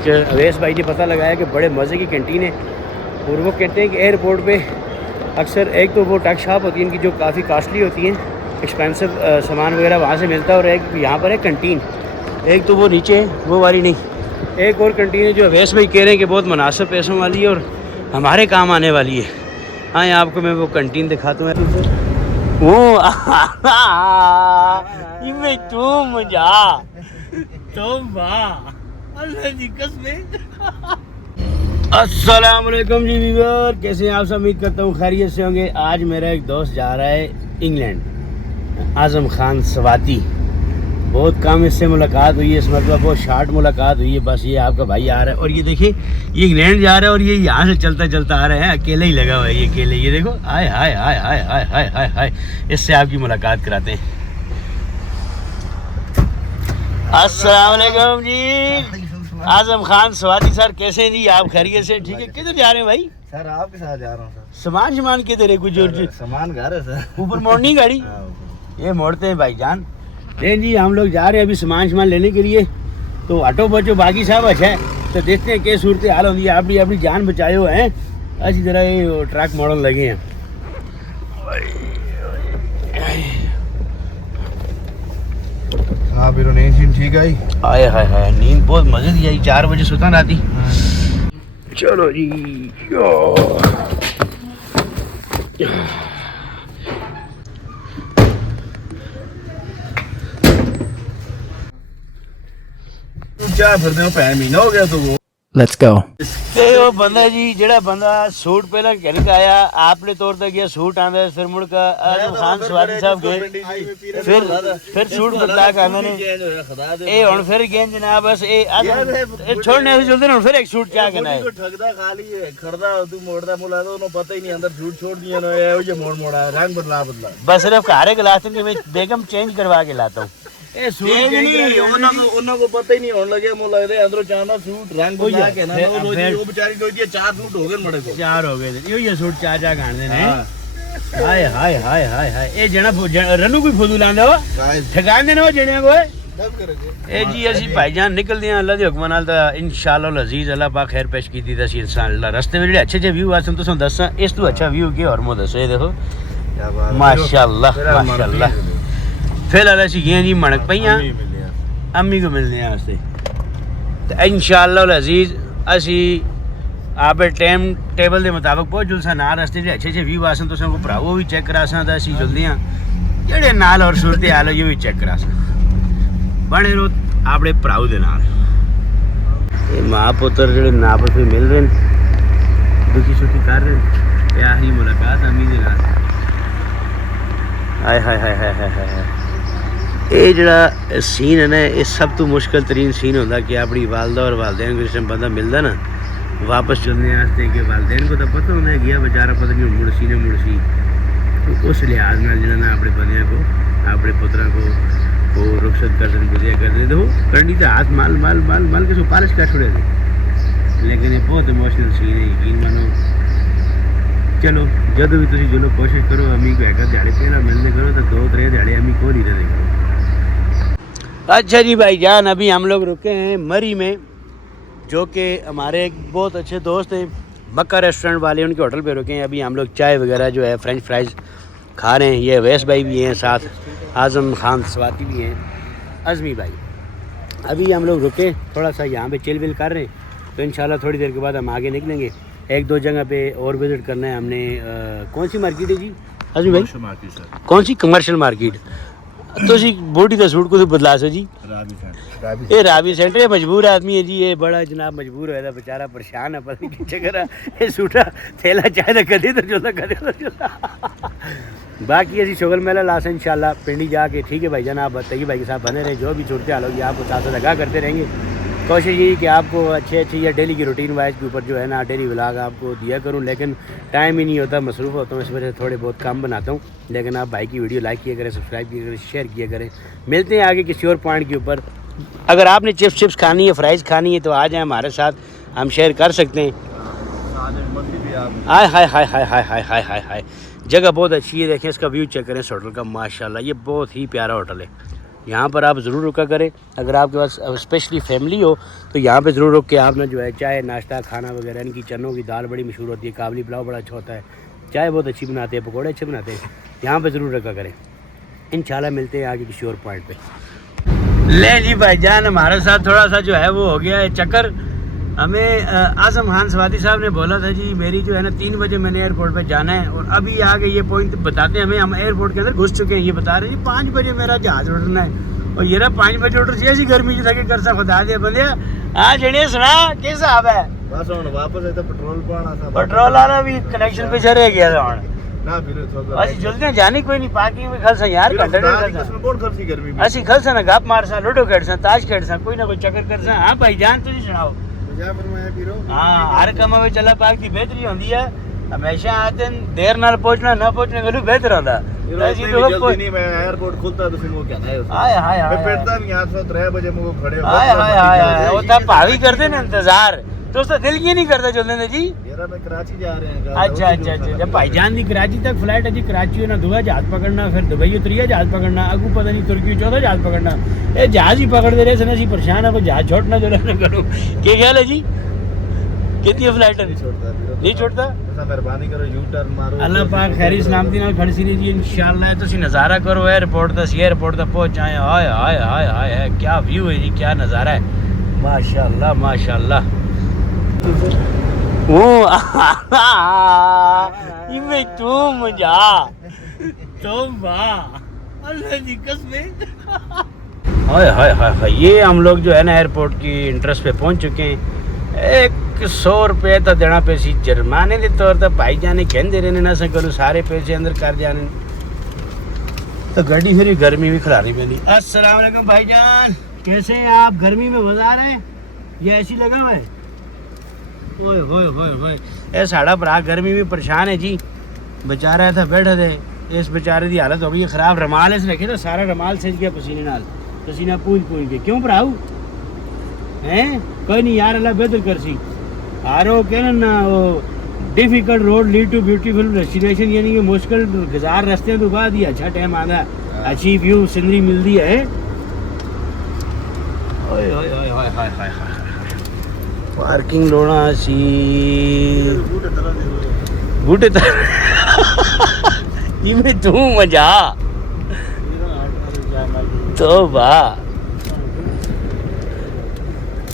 अवैस भाई ने पता लगाया कि बड़े मज़े की कैंटीन है और वो कहते हैं कि एयरपोर्ट पे अक्सर एक तो वो टक शॉप होती है इनकी जो काफ़ी कॉस्टली होती हैं, एक्सपेंसिव सामान वगैरह वहाँ से मिलता है, और एक यहाँ पर है कैंटीन। एक तो वो नीचे है वो वाली नहीं, एक और कैंटीन है जो अवैस भाई कह रहे हैं कि बहुत मुनासिब पैसों वाली है और हमारे काम आने वाली है। हाँ आपको मैं वो कैंटीन दिखाता हूँ। वो इनमें तुम मजा तुम अस्सलाम वालेकुम जी व्यूअर, कैसे हैं आप सब? उम्मीद करता हूँ खैरियत से होंगे। आज मेरा एक दोस्त जा रहा है इंग्लैंड, आज़म खान सवाती। बहुत कम इससे मुलाकात हुई है, इस मतलब बहुत शार्ट मुलाकात हुई है। बस ये आपका भाई आ रहा है और ये देखिए ये इंग्लैंड जा रहा है और ये यहाँ से चलता चलता आ रहा है, अकेले ही लगा हुआ है ये अकेले। ये देखो हाय हाय हाय हाय हाय हाय हाय हाय, इससे आपकी मुलाकात कराते हैं। अस्सलाम वालेकुम जी, आज़म खान सवाती सर, कैसे हैं जी आप? खैरियत से? ठीक है। किधर जा रहे हैं भाई? सर आपके साथ जा रहा हूँ सर। सामान किधर है? कुछ सामान घर है सर, ऊपर मोड़नी गाड़ी। ये मोड़ते हैं भाईजान। नहीं जी, हम लोग जा रहे हैं अभी सामान लेने के लिए, तो ऑटो बचो बाकी सब अच्छा है। तो देखते हैं क्या सूरत हाल होगी। आप भी अपनी जान बचाए हुए हैं, अच्छी तरह ये ट्रक मॉडल लगे हैं। हाँ फिर नींद ठीक आई? आए हाय हाय, नींद बहुत मजे दी आई। 4 बजे सुता राती। चलो जी क्या फिर भैन महीना हो गया तो वो Let's go. ते वो बंदा जी जेड़ा बंदा सूट पहला कहने का आया, आपने तौर तक गया सूट आंदा, फिर मुड़ का आज़म खान सवाती साहब गए, फिर सूट बदला के आंदा ने ए हुन फिर गए जनाब। बस ए छोड़ने से चलते ना, फिर एक सूट क्या करना है? ठगदा खाली है, खरदा तू मोड़दा मुला तो पता ही नहीं, अंदर सूट छोड़ दिया ना, ये मोड़ा रंग बदला बस सिर्फ कारे के लाते कि मैं बेगम चेंज करवा के लाता हूँ। ए सूट नहीं उन्होंने को पता ही नहीं होने लगे, मुझे लग रहा है अंदरों चांदा सूट रंग बदला के ना वो बेचारी को दिए 4 सूट हो गए मड़े को। 4 हो गए थे ये सूट 4 गाने ने। हाय हाय हाय हाय हाय, ए जना रनू कोई फुदू लांदा हो ठगान देना वो जने को ए जी। ਅਸੀਂ ਭਾਈਜਾਨ ਨਿਕਲਦੇ ਆਂ ਅੱਲਾ ਦੇ ਹੁਕਮ ਨਾਲ ਤਾਂ ਇਨਸ਼ਾਅੱਲਾ ਅਜ਼ੀਜ਼ ਅੱਲਾ ਪਾਕ ਖੈਰ ਪੇਸ਼ ਕੀਤੀ ਤਾਂ ਅਸੀਂ ਇਨਸ਼ਾਅੱਲਾ ਰਸਤੇ ਵਿੱਚ ਜਿਹੜੇ ਅੱਛੇ ਵਿਊ ਆ ਤੁਹਾਨੂੰ ਦੱਸਾਂ, ਇਸ ਤੋਂ ਅੱਛਾ ਵਿਊ ਕੀ ਹੋਰ ਮੋ ਦੱਸੋ। ਇਹ ਦੇਖੋ ਮਾਸ਼ਾਅੱਲਾ ਮਾਸ਼ਾਅੱਲਾ। फिलहाल असी गए जी मणक पईयां अम्मी को मिलने वास्ते, तो इंशाअल्लाह अजीज असी आप टाइम टेबल के मुताबिक पहुँच जुलसा ना। रस्ते अच्छे अच्छे व्यू आसन तो भरावो भी चेक करा सा, असी जुलते हैं जेडे नाल और सूरत हाल हो भी चेक करा सा। बने रहो अपने भराव के नाल। माँ पुत्र जो नापस में मिल रहे हैं, दुखी सुखी कर रहे हैं, आखिरी मुलाकात अम्मी के नाल। हाय हाय हाय हाय हाय हाय। ये जड़ा सीन है ना, ये सब तो मुश्किल तरीन सीन होता कि अपनी वालदा और वालदैन को जिस टाइम बंदा मिलता ना वापस चलने वास्ते, कि वालदैन को तो पता होता है गया बेचारा पता नहीं मुड़सी ने मुड़सी, तो उस लिहाज में जो ना अपने बंदियाँ को अपने पुत्रा को रुखसत कर दें, गुजरिया कर दें, तो करनी तो हाथ माल माल माल माल के सो पालिश कर छोड़े थे। लेकिन ये बहुत इमोशनल सीन है, यकीन मानो। चलो जब भी तुम चलो कोशिश करो अम्मी को एक दिहाड़े पहला मिलने करो, तो 2-3 दिहाड़े अम्मी को नहीं रहने करो। अच्छा जी भाईजान, अभी हम लोग रुके हैं मरी में, जो कि हमारे एक बहुत अच्छे दोस्त हैं मक्का रेस्टोरेंट वाले, उनके होटल पे रुके हैं। अभी हम लोग चाय वगैरह जो है फ्रेंच फ्राइज़ खा रहे हैं। ये अवैस भाई भी हैं साथ, आज़म खान सवाती भी हैं, अज़मी भाई। अभी हम लोग रुके थोड़ा सा यहाँ पे चिल विल कर रहे हैं, तो इंशाल्लाह थोड़ी देर के बाद हम आगे निकलेंगे। 1-2 जगह पे और विज़िट करना है हमने। कौन सी मार्केट है जी अज़मी भाई? कौन सी? Commercial market. तो जी बॉडी का सूट को बदला सो जी, ये राबी सेंटर। मजबूर आदमी है जी, ये बड़ा जनाब मजबूर है, बेचारा परेशान है, पता नहीं क्या करा ये सूटा थैला चाहे तो कदे तो चलता कदे तो चलता। बाकी ऐसी शुगर मेला लाश इंशाल्लाह पिंडी जाके। ठीक है भाई जान, आप बताइए भाई के साथ बने रहे, जो भी सूरत हाल होगी आपको साथ साथ आगाह करते रहेंगे। कोशिश यही कि आपको अच्छे या डेली की रूटीन वाइज के ऊपर जो है ना डेली व्लॉग आपको दिया करूं, लेकिन टाइम ही नहीं होता, मसरूफ़ होता हूँ, इस वजह से थोड़े बहुत कम बनाता हूँ। लेकिन आप भाई की वीडियो लाइक किया करें, सब्सक्राइब किया करें, शेयर किया करें। मिलते हैं आगे किसी और पॉइंट के ऊपर। अगर आपने चिप्स खानी है, फ्राइज़ खानी है, तो आ जाए हमारे साथ, हम शेयर कर सकते हैं। हाय हाय हाय हाय हाय हाय हाय हाय हाय, जगह बहुत अच्छी है। देखें इसका व्यू चेक करें इस होटल का, माशाल्लाह ये बहुत ही प्यारा होटल है। यहाँ पर आप ज़रूर रुका करें। अगर आपके पास स्पेशली फैमिली हो तो यहाँ पे ज़रूर रुक के आप ना जो है चाय नाश्ता खाना वगैरह, इनकी चनों की दाल बड़ी मशहूर होती है, काबली पुलाव बड़ा अच्छा होता है, चाय बहुत अच्छी बनाते हैं, पकौड़े अच्छे बनाते हैं, यहाँ पे ज़रूर रखा करें। इंशाल्लाह मिलते हैं आगे किसी और पॉइंट पे। ले जी भाईजान, हमारे साथ थोड़ा सा जो है वो हो गया है चक्कर। हमें आज़म खान सवादी साहब ने बोला था जी मेरी जो है ना 3 बजे मैंने एयरपोर्ट पे जाना है, और अभी आगे ये पॉइंट बताते हैं हमें, हम एयरपोर्ट के अंदर घुस चुके हैं। ये बता रहे हैं जी 5 बजे मेरा जहाज़ उड़ना है, और ये रहा 5 बजे उड़ रही ऐसी गर्मी जो थके कर सा खुदा दिया बंदे। हाँ जड़े सुना किस हिसाब है? बस हुन वापस है तो पेट्रोल पाना था, पेट्रोल वाला भी कनेक्शन पे चले गया था हुन। ना फिर ਅਸੀਂ ਜਲਦੀ ਜਾਣੀ ਕੋਈ ਨਹੀਂ, ਪਾਰਕਿੰਗ ਵਿੱਚ ਖਲਸਾਂ ਯਾਰ ਘੰਟੇ ਦੇ ਖਲਸਾਂ कौन खर्ची गर्मी में ਅਸੀਂ ਖਲਸਾਂ ਨਾ ਗੱਪ ਮਾਰਸਾਂ, ਲੂਡੋ ਖੇਡਸਾਂ, ਤਾਸ਼ ਖੇਡਸਾਂ, ਕੋਈ ਨਾ ਕੋਈ ਚੱਕਰ ਕਰਸਾਂ। ਹਾਂ ਭਾਈ ਜਾਨ ਤੁਸੀਂ ਸੁਣਾਓ। जा फरमाया पीरो। हाँ हर काम ਵਿੱਚ ਅੱਲਾਹ ਪਾਕ ਦੀ ਬਿਹਤਰੀ ਹੁੰਦੀ ਹੈ। हमेशा आते हैं देर नाल पहुंचना ना पहुंचने गलू बेहतर होता जल्दी नहीं, मैं एयरपोर्ट खुलता तो फिर वो क्या है हाय हाय मैं पेड़ता नहीं, यहाँ से 3 बजे मुझे खड़े हो हाय हाय हाय वो तब भावी करते ना इंतजार, तो उसका दिल ये नहीं करता चलने ने जी। यार मैं कराची जा रहे हैं। अच्छा अच्छा अच्छा, जब भाईजान दी कराची तक फ्लाइट है जी, कराची ना दुआ जहाज पकड़ना, फिर दुबई उतरिया जहाज पकड़ना, अगू पता नहीं तुर्की 14 जहाज पकड़ना, ये जहाज ही पकड़ते रहे सना सी परेशान है, कोई जहाज छोड़ना जो ना करो। क्या ख्याल है जी? कितनी फ्लाइट है? नहीं छोड़ता। मेहरबानी करो यू टर्न मारो। अल्लाह पाक खैरी सलामती नाल खड़ी सी जी इंशाल्लाह। तुसी नज़ारा करो एयरपोर्ट दा, एयरपोर्ट तक पहुंच आए। हाय हाय हाय हाय क्या व्यू है जी, क्या नज़ारा है, माशाल्लाह माशाल्लाह। ओ इमे तू मजा तो वाह अल्लाह की कसम। हाय हाय हाय हाय, ये हम लोग जो है ना एयरपोर्ट की इंटरेस्ट पे पहुंच चुके हैं। 100 रुपये तो देना पे सी जुर्माने के तौर पर। भाई जाने कहते रहने ना सकूँ सारे पैसे अंदर कर जाने, तो गाड़ी फिर गर्मी भी खिलानी पैनी। अस्सलाम वालेकुम भाईजान, कैसे हैं आप? गर्मी में मजा रहे हैं या ऐसी लगा हुआ है? ओए होए होए होए, ये साड़ा भरा गर्मी में परेशान है जी, बेचारा था बैठे थे, इस बेचारे की हालत हो गई खराब। रमाल इस रखे तो सारा रमाल सिज गया पसीने नाल, पसीना पूंज पूंज के। क्यों भराऊ हैं? कोई नहीं यार, अल्लाह बेहतर कर सी। आरो कहना ना वो difficult road lead to beautiful destination, यानी कि मुश्किल गुजार रास्ते तो बाद ही अच्छा टाइम आता, अच्छी व्यू सीनरी मिलती है। ओए ओए ओए ओए हाय हाय हाय, पार्किंग लोना सी बूटे इमे तू मजा तो वाह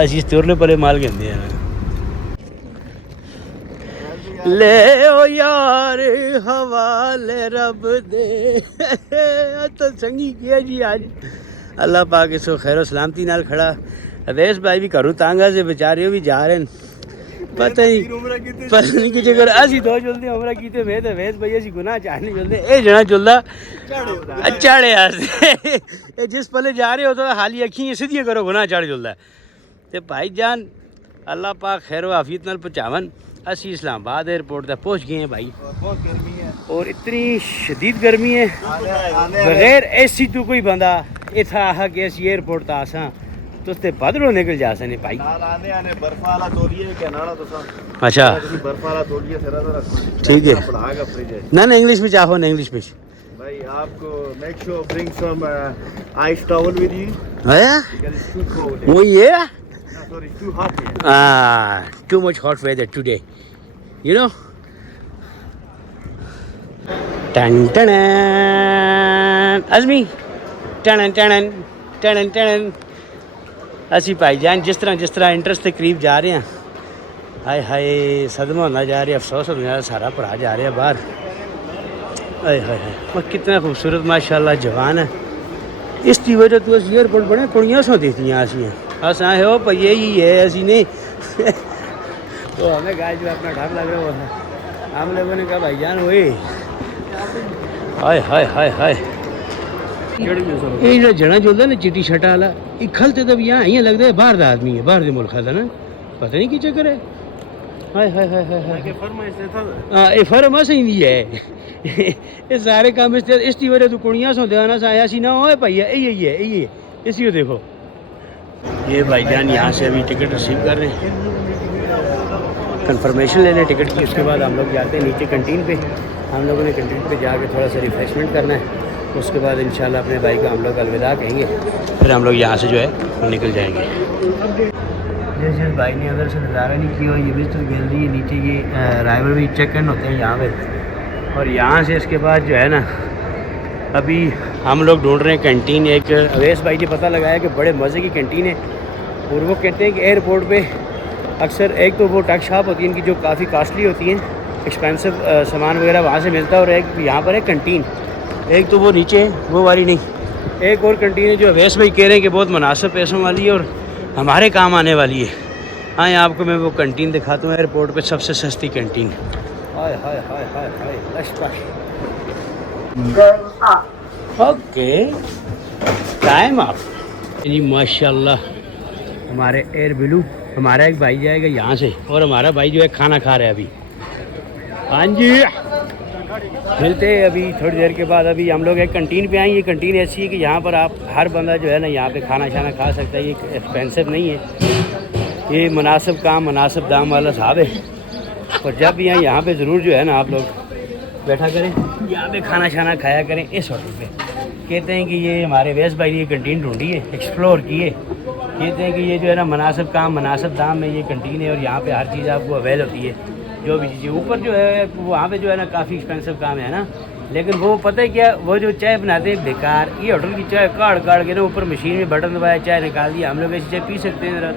असी तुरले पले माल कहते हैं। ले ओ यार हवाले रब दे तो संगी किया जी आज। अल्लाह पाक इसको खैर सलामती नाल खड़ा। अवैस भाई भी घरों तांगा से बेचारे भी जा रहे हैं, पता नहीं कि जगह असी दो चलते उमरा कीते वे ते वैस भाई असी गुनाह चाहने चलते ए जना चलदा चाड़े आस्ते जिस पले जा रहे हो तो हाली अखियां सीधी करो गुनाह चाड़ चलदा। तो भाईजान अल्लाह पाक खैर आफियत नाल पहुंचावन। असी इस्लामाबाद एयरपोर्ट तक पहुंच गए हैं भाई, बहुत गर्मी है और इतनी शदीद गर्मी है बगैर एसी तो कोई बंदा इतना आहा कि असी एयरपोर्ट तक आसा तो उसते बदलों निकल जा सने भाई। आने आने बर्फ वाला तोलिए क्या नाना तो सब। अच्छा बर्फ वाला तोलिए जरा जरा ठीक है, पढ़ाएगा फ्रिज है ना इंग्लिश में चाहो ना इंग्लिश में भाई। आपको make sure bring some ice towel with you है because it's too cold. वो ये No, sorry, it's too hot here. too much hot weather today, you know. टन टन अज़मी टन टन टन टन। असी भाईजान जिस तरह इंटरेस्ट के करीब जा रहे हैं, हाय हाय सदमा होना जा रहा है, अफसोस होने जा रहा, सारा भरा जा रहा है बाहर। हाय हाय हाय वह कितना खूबसूरत माशाल्लाह जवान है। इसकी वजह तो अस एयरपोर्ट बने कुड़ियाँ सौ देती असियाँ अस आए हो भाई यही है असी नहीं तो हमें गाय जो अपना डर लग रहा था, हम लोगों ने कहा भाईजान वही हाय हाय हाय हाय ये जो जना चलता ना चिट्टी शर्टा वाला ये खलते तब यहाँ इं लगता है बाहर का आदमी है, बाहर के मुल्क था ना, पता नहीं की चक्कर है। हाय हाय हाय हाय हाय ये फर्म असें दी है ये सारे काम इसकी वजह तो कुड़ियाँ सौ ध्यान से आया सी ना हो भैया यही है यही है इसी को देखो। ये भाईजान यहाँ से अभी टिकट रिसीव कर रहे हैं, कंफर्मेशन ले लें टिकट की, उसके बाद हम लोग जाते हैं नीचे कैंटीन पे। हम लोगों ने कैंटीन पे जाके थोड़ा सा रिफ्रेशमेंट करना है, उसके बाद इंशाल्लाह अपने भाई को हम लोग अलविदा कहेंगे, फिर हम लोग यहाँ से जो है निकल जाएंगे। जैसे भाई ने अंदर से नज़ारा नहीं किया, ये विजिटर गैलरी नीचे ये राइवर भी चेक इन होते हैं यहाँ पे, और यहाँ से इसके बाद जो है ना अभी हम लोग ढूंढ रहे हैं कैंटीन। एक अवैस भाई ने पता लगाया कि बड़े मज़े की कैंटीन है, और वो कहते हैं कि एयरपोर्ट पे अक्सर एक तो वो टक शॉप होती है इनकी जो काफ़ी कास्टली होती हैं, एक्सपेंसिव सामान वगैरह वहाँ से मिलता है, और एक यहाँ पर है कैंटीन। एक तो वो नीचे है वो वाली नहीं, एक और कैंटीन है जो अवैस भाई कह रहे हैं कि बहुत मुनासिब पैसों वाली है और हमारे काम आने वाली है। हाँ, आपको मैं वो कैंटीन दिखाता हूँ, एयरपोर्ट पे सबसे सस्ती कैंटीन। हाय हाय हाय हाय हाय, ओके टाइम आप जी माशाल्लाह। हमारे एयर ब्लू, हमारा एक भाई जाएगा यहाँ से, और हमारा भाई जो है खाना खा रहा है अभी। हाँ जी, मिलते हैं अभी थोड़ी देर के बाद। अभी हम लोग एक कैंटीन पे आए। ये कैंटीन ऐसी है कि यहाँ पर आप हर बंदा जो है ना यहाँ पे खाना शाना खा सकता है। ये एक्सपेंसिव नहीं है, ये मुनासिब काम मुनासिब दाम वाला साहब है। और जब भी यहाँ पे ज़रूर जो है ना आप लोग बैठा करें, यहाँ पे खाना शाना खाया करें इस होटल पे। कहते हैं कि ये हमारे वैस भाई ने ये कैंटीन ढूंढी है, एक्सप्लोर किए। कहते हैं कि ये जो है ना मुनासिब काम मुनासिब दाम में ये कैंटीन है, और यहाँ पे हर चीज़ आपको अवेल होती है, जो भी चीज़ें। ऊपर जो है वहाँ पे जो है ना काफ़ी एक्सपेंसिव काम है ना, लेकिन वो पता है क्या, वो जो चाय बनाते हैं बेकार, ये होटल की चाय काढ़ के ना ऊपर मशीन में बटन दबाया चाय निकाल दिया। हम लोग ऐसी चाय पी सकते हैं ज़रा,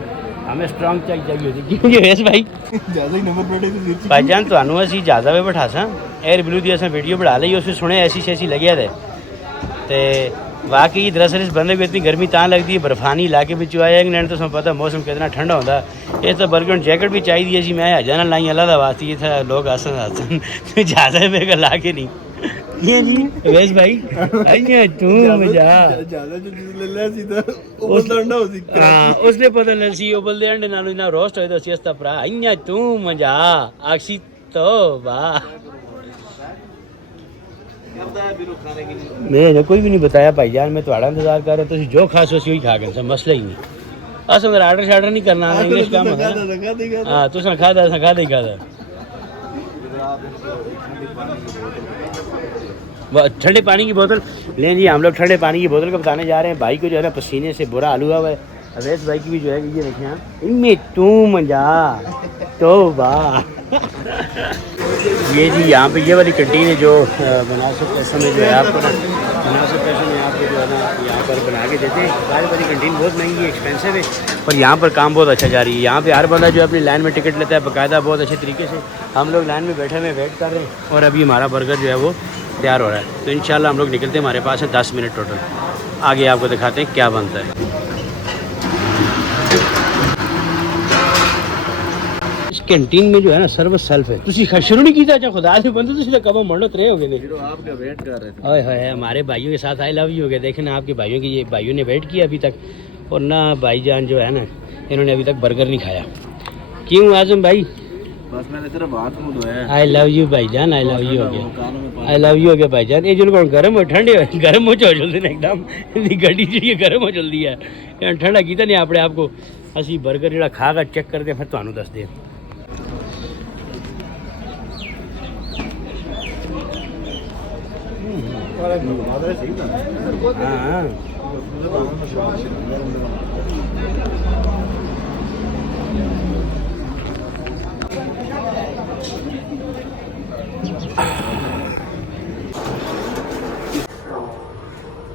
हमें स्ट्रॉन्ग चाय चाहिए होती। क्योंकि वैस भाई ज़्यादा ही नंबर बैठे भाईजान तो असी ज़्यादा वे बैठा सा एयर ब्लू दी अस वीडियो बढ़ा ली, उसमें सुने ऐसी लगे थे। तो वाकई दरअसल इस बंदे को इतनी गर्मी तां लगती है, बर्फानी इलाके में आया इंग्लैंड, तो पता मौसम कितना ठंडा होता। ये तो बल्कि जैकेट भी चाहिए जी, मैं हजाना लाई अल्लाह का वास्ते ये था लोग आसन आसन ज़्यादा मेरे ला के नहीं। ये जी वैस भाई तू मजा ज़्यादा जो ले लिया सीधा ठंडा हो सकता। हाँ, उसने पता नहीं सी उबलते अंडे नालों ना रोस्ट होए तो सी अस्ता भरा इन्या तू मजा आखसी तो वाह। मैं कोई भी नहीं बताया भाईजान, मैं थोड़ा इंतजार कर रहा, तुम जो खास उसी खा गए, सब मसला ही नहीं। अस अंदर आर्डर शार्डर नहीं करना, इंग्लिश काम है। हाँ तुम खादा ठंडे पानी की बोतल लें जी। हम लोग ठंडे पानी की बोतल का बताने जा रहे हैं। भाई को जो है ना पसीने से बुरा हाल हुआ है। अवैस भाई की भी जो है ये देखें इनमें तू मजा तो वाह। ये जी यहाँ पे ये वाली कैंटीन है जो मुनासिब पैसों में जो है आपको ना मुनासिब पैसों में आपको जो है ना यहाँ पर बना के देते हैं। सारी वाली कैंटीन बहुत महंगी है, एक्सपेंसिव है, पर यहाँ पर काम बहुत अच्छा जा रही है। यहाँ पे हर बंदा जो है अपनी लाइन में टिकट लेता है बाकायदा, बहुत अच्छे तरीके से। हम लोग लाइन में बैठे हुए वेट कर रहे हैं, और अभी हमारा बर्गर जो है वो तैयार हो रहा है। तो इंशाल्लाह हम लोग निकलते हैं, हमारे पास है 10 मिनट टोटल। आगे आपको दिखाते हैं क्या बनता है। इस कैंटीन में जो है ना सर्विस सेल्फ है। तुसी शुरू नहीं किया अच्छा खुदा से बंदे तुसी तो कब मरनत रहे होगे नहीं, आपका वेट कर रहे थे। हाय हाय, हमारे भाइयों के साथ आई लव यू हो गया। देखें ना आपके भाइयों की, ये भाइयों ने वेट किया अभी तक, और ना भाईजान जो है ना इन्होंने अभी तक बर्गर नहीं खाया। क्यों आजम भाई? बस मैंने सिर्फ हाथ मुंह धोया। आई लव यू भाईजान, आई लव यू हो गया, आई लव यू हो गया भाईजान। ये जो गर्म हो ठंडे गर्म हो जाओ जल्दी ना एकदम गड्डी जी गर्म हो जल्दी है ठंडा कीता नहीं अपने आप को। असी बर्गर जो खा कर चेक करते फिर तुहानू दस दे। हाँ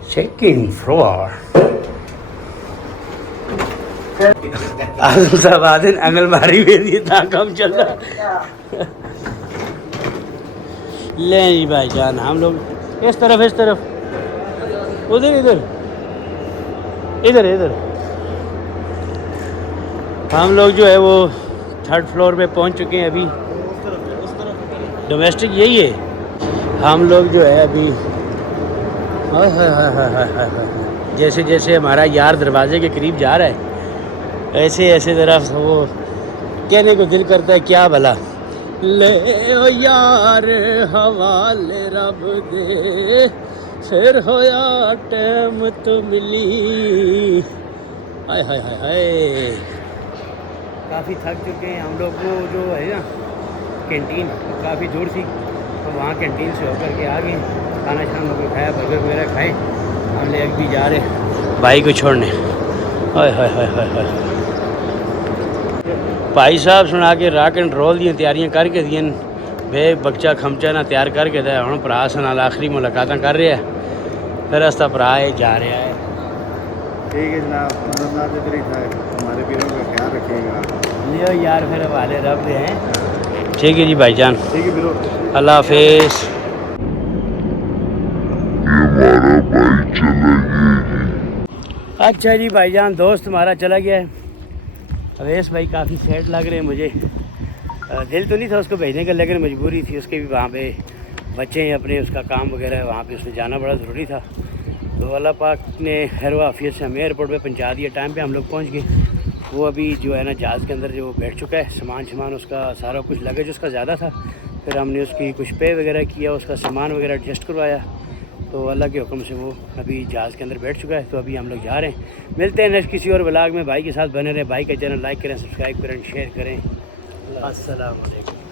सेकंड फ्लोर आजम साहब आदिन आंगनबाड़ी में दिए था काम चल रहा। ले जी भाईजान हम लोग इस तरफ उधर इधर हम लोग जो है वो 3rd फ्लोर पे पहुंच चुके हैं। अभी डोमेस्टिक यही है। हम लोग जो है अभी जैसे जैसे हमारा यार दरवाजे के करीब जा रहा है ऐसे ज़रा वो कहने को दिल करता है क्या भला। ले ओ यार हवाले रब दे फिर होया टाइम तो मिली। हाय हाय हाय हाय, काफ़ी थक चुके हैं हम लोग। वो जो है ना कैंटीन काफ़ी दूर थी, तो वहाँ कैंटीन से होकर के आ गए। खाना शाम को खाया, बर्गर वगैरह खाए। हम ले भी जा रहे भाई को छोड़ने। हाय हाय हाय हाय हाय। भाई साहब सुना के रॉक एंड रोल दी तैयारियां करके दियां बे बच्चा खमचा ना तैयार करके दे हुण भरा नाल आखिरी मुलाकात कर रहा है। फिर रस्ता भरा है जा रहा है। ठीक है जनाब, हमारे पीरों का ख्याल रखिएगा। लियो यार फिर हवाले रब दे हैं। ठीक है जी भाईजान, ठीक है बिरो, अल्लाह हाफिज़। अच्छा जी भाईजान, दोस्त हमारा चला गया है। अवैस भाई काफ़ी सैड लग रहे हैं मुझे। दिल तो नहीं था उसको भेजने का, लेकिन मजबूरी थी। उसके भी वहाँ पे बच्चे हैं अपने, उसका काम वगैरह है, वहाँ पे उसने जाना बड़ा ज़रूरी था। तो अल्लाह पाक ने खैर वाफियत से हमें एयरपोर्ट पे पहुँचा दिया। टाइम पे हम लोग पहुँच गए। वो अभी जो है ना जहाज़ के अंदर जो बैठ चुका है। सामान उसका सारा कुछ लगेज उसका ज़्यादा था। फिर हमने उसकी कुछ पे वगैरह किया, उसका सामान वगैरह एडजस्ट करवाया। तो अल्लाह के हुक्म से वो अभी जहाज़ के अंदर बैठ चुका है। तो अभी हम लोग जा रहे हैं। मिलते हैं नेक्स्ट किसी और व्लॉग में। भाई के साथ बने रहें। भाई का चैनल लाइक करें, सब्सक्राइब करें, शेयर करें। अस्सलाम वालेकुम।